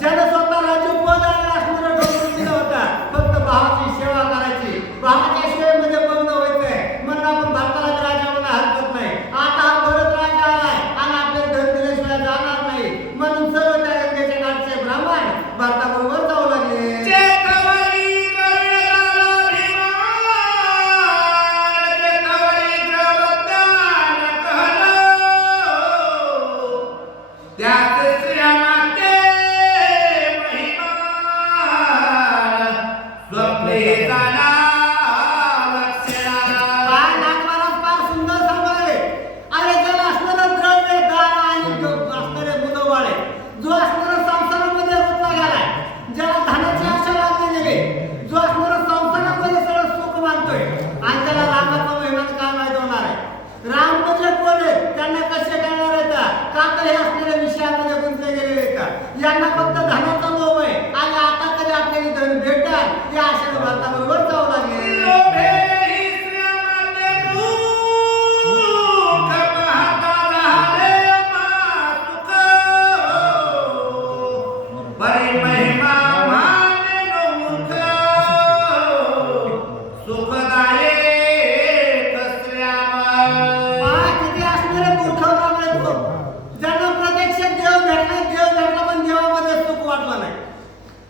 ज्यानं स्वतः राज्य पदाला असणारा डोंगर दिला होता फक्त भावाची सेवा करायची, भावाच्या सेवेमध्ये मग्न व्हायचंय म्हणून आपण भारताला राजा म्हणा हरकत नाही. आता हा भरत राजा आलाय आणि आपले धन दिल्याशिवाय जाणार नाही म्हणून सर्व त्या गंगेच्या काठचे ब्राह्मण भारताबरोबर जाऊ लागले. यांना फक्त धनाचा लोभ आहे आणि आता तरी आपल्याला धन भेटल या आशेने भारताबरोबर जाऊ लागले.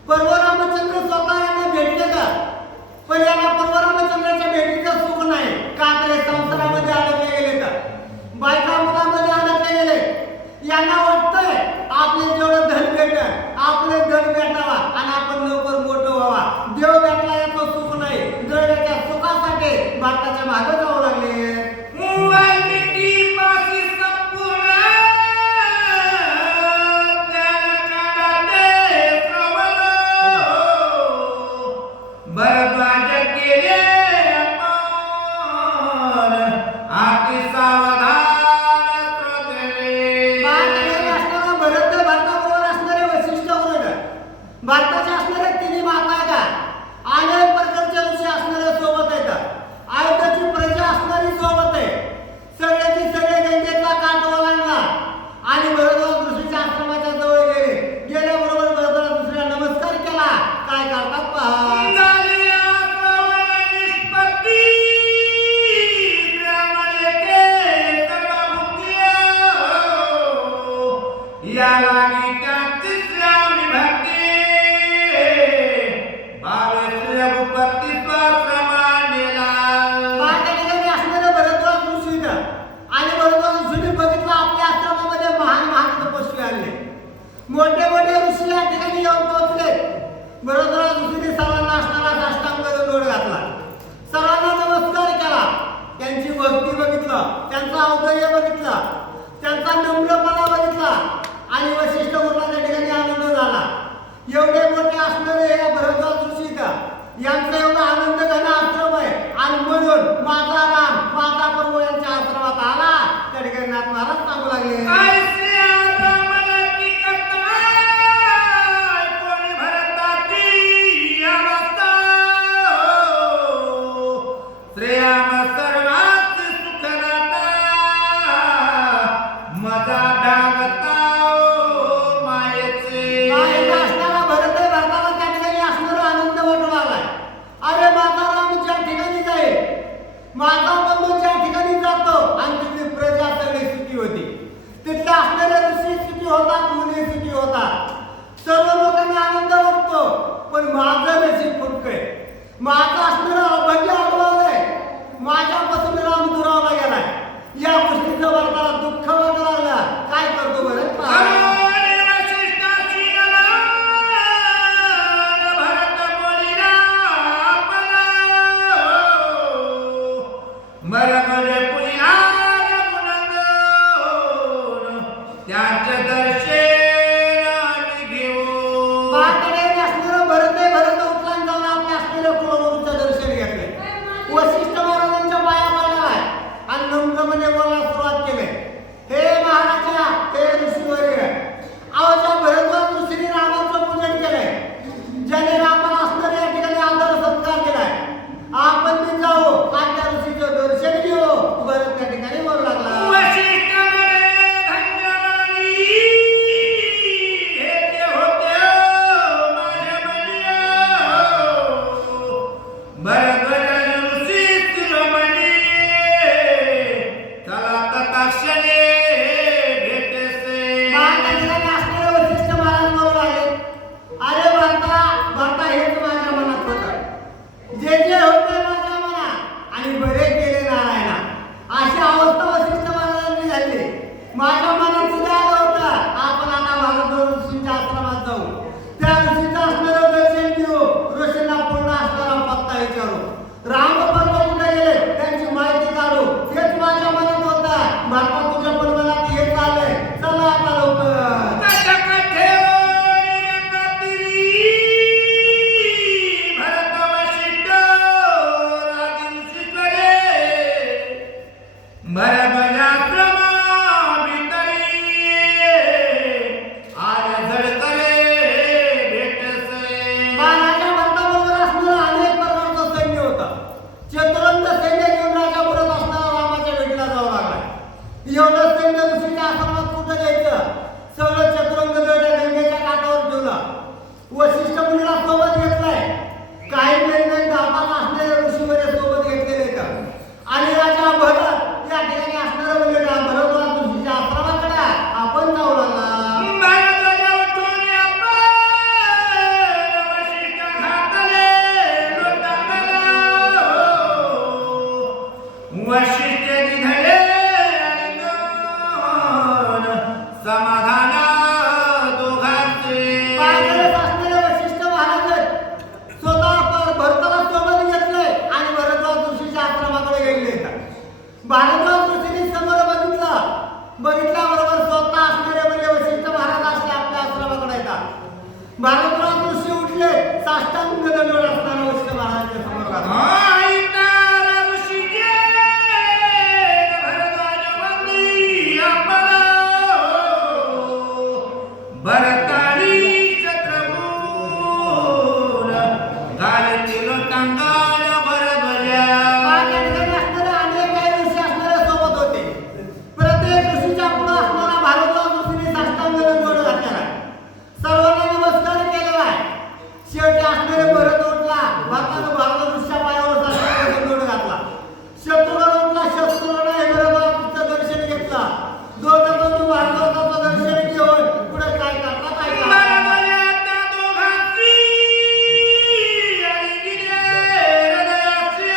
पर्व रामचंद्र स्वतः यांना भेटले का पण यांना पर्व रामचंद्राच्या भेटीचं सुख नाही का तर संसारामध्ये अडकले गेले तर बायका मुलामध्ये अडकले गेले. यांना वाटतंय आपले जेवढं धन भेटत आपले धन भेटावा आणि आपण लवकर मोठं व्हावा. देव भेटला याचं सुख नाही गळ्याच्या सुखासाठी भारताच्या मागे जाऊ लागले. भारताचे असणारे तिन्ही माता आहेत, अनेक प्रकारचे ऋषी असणारे सोबत आहेत, अयोध्याची प्रजा असणारी सोबत आहे. सगळ्याची सगळे गंगेचा काठ ओलांडला आणि भरद्वाज ऋषीच्या आश्रमाच्या जवळ गेल्याबरोबर भरद्वाज ऋषीला नमस्कार केला. काय करतात पहा. मोठे मोठे ऋषी या ठिकाणी येऊन पोहोचले. भरद्वाज ऋषीने सर्वांना असणारा साष्टांग डोळ घातला, सर्वांना नमस्कार केला, त्यांची भक्ती बघितलं, त्यांचा औदार्य बघितला, त्यांचा नम्रपणा बघितला आणि वशिष्ठ मुलाला त्या ठिकाणी आनंद झाला. एवढे मोठे असणारे या भरद्वाज ऋषी यांचा एवढा आनंद घन आश्रम आहे आणि म्हणून माझा राम माझा प्रभू यांच्या आश्रमात आला. त्या ठिकाणी नाथ महाराज सांगू लागले. माझा बंधू ज्या ठिकाणी जातो आणि तिथली प्रजा सगळी सुखी होती, तिथले असणारे ऋषी सुखी होतात, मुनी सुखी होतात, सर्व लोकांना आनंद वाटतो. पण माझं नशीब फुटकंय, माझं असणारं अभाग्य अडवलंय, माझ्यापासून राम दुरावला गेलाय. या गोष्टीचं वार्ताला दुःख वाटू लागलं. काय करतो बरं. भरत उठला जाऊन आपल्या असलेल्या कुलगुरूचं दर्शन भरतानी शत्रुघ्न घालतील कंगाल भरध्वजा. त्या ठिकाणी असणारे अनेक काही ऋषी असणारे सोबत होते. प्रत्येक ऋषीच्या पुढे असणारा भारद्वाज ऋषीने साष्टांग डोळे घातलेला आहे. सर्वांना नमस्कार केलेला आहे. शेवटी असणारे भरत उठला. भारतानं भारद्वाज ऋषीच्या पायावर साष्टांग डोळे घातला. शत्रुघ्न उठला. शत्रुघ्न हे भारद्वाजाचं दर्शन घेतला. दोघं बंधू भारद्वाजाचं दर्शन घेऊन पुढे काय करता काय करता. भरध्वजा त्या दोघांची आणि गिरे हृदयाची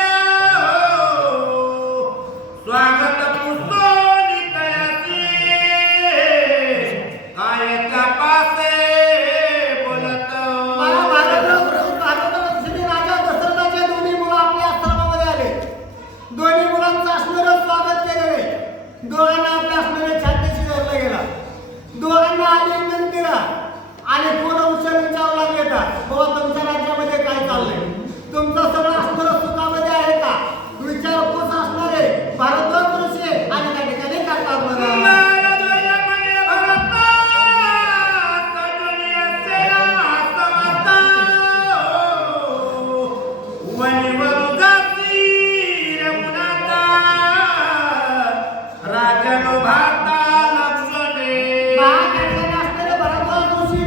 स्वागत पुस्तो नितयाचे काय त्या पासे बोलत. भारद्वाज ऋषीने राजा दशरथाचे दोन्ही मुलं आपल्या आश्रमामध्ये आले. दोन्ही मुलांचं असणारं स्वागत केलेले. दोघांना आपल्या असणारे छातीशी धरला गेला. दोघांना आलिंगन दिला आणि पूर्ण उच्चार विचारू लागले का बाबा तुमच्या राज्यामध्ये काय चाललंय, तुमचं सगळं असणारं सुखामध्ये आहे का, विचारपूस असणारे भारद्वाज ऋषी आणि त्या ठिकाणी करतात बघा. भरध्वजा म्हणे भरता सजनी असेला समता वनीवर जाती रघुनाथा राजन भाता लक्ष्मणे. त्या ठिकाणी असणारे भारद्वाज ऋषी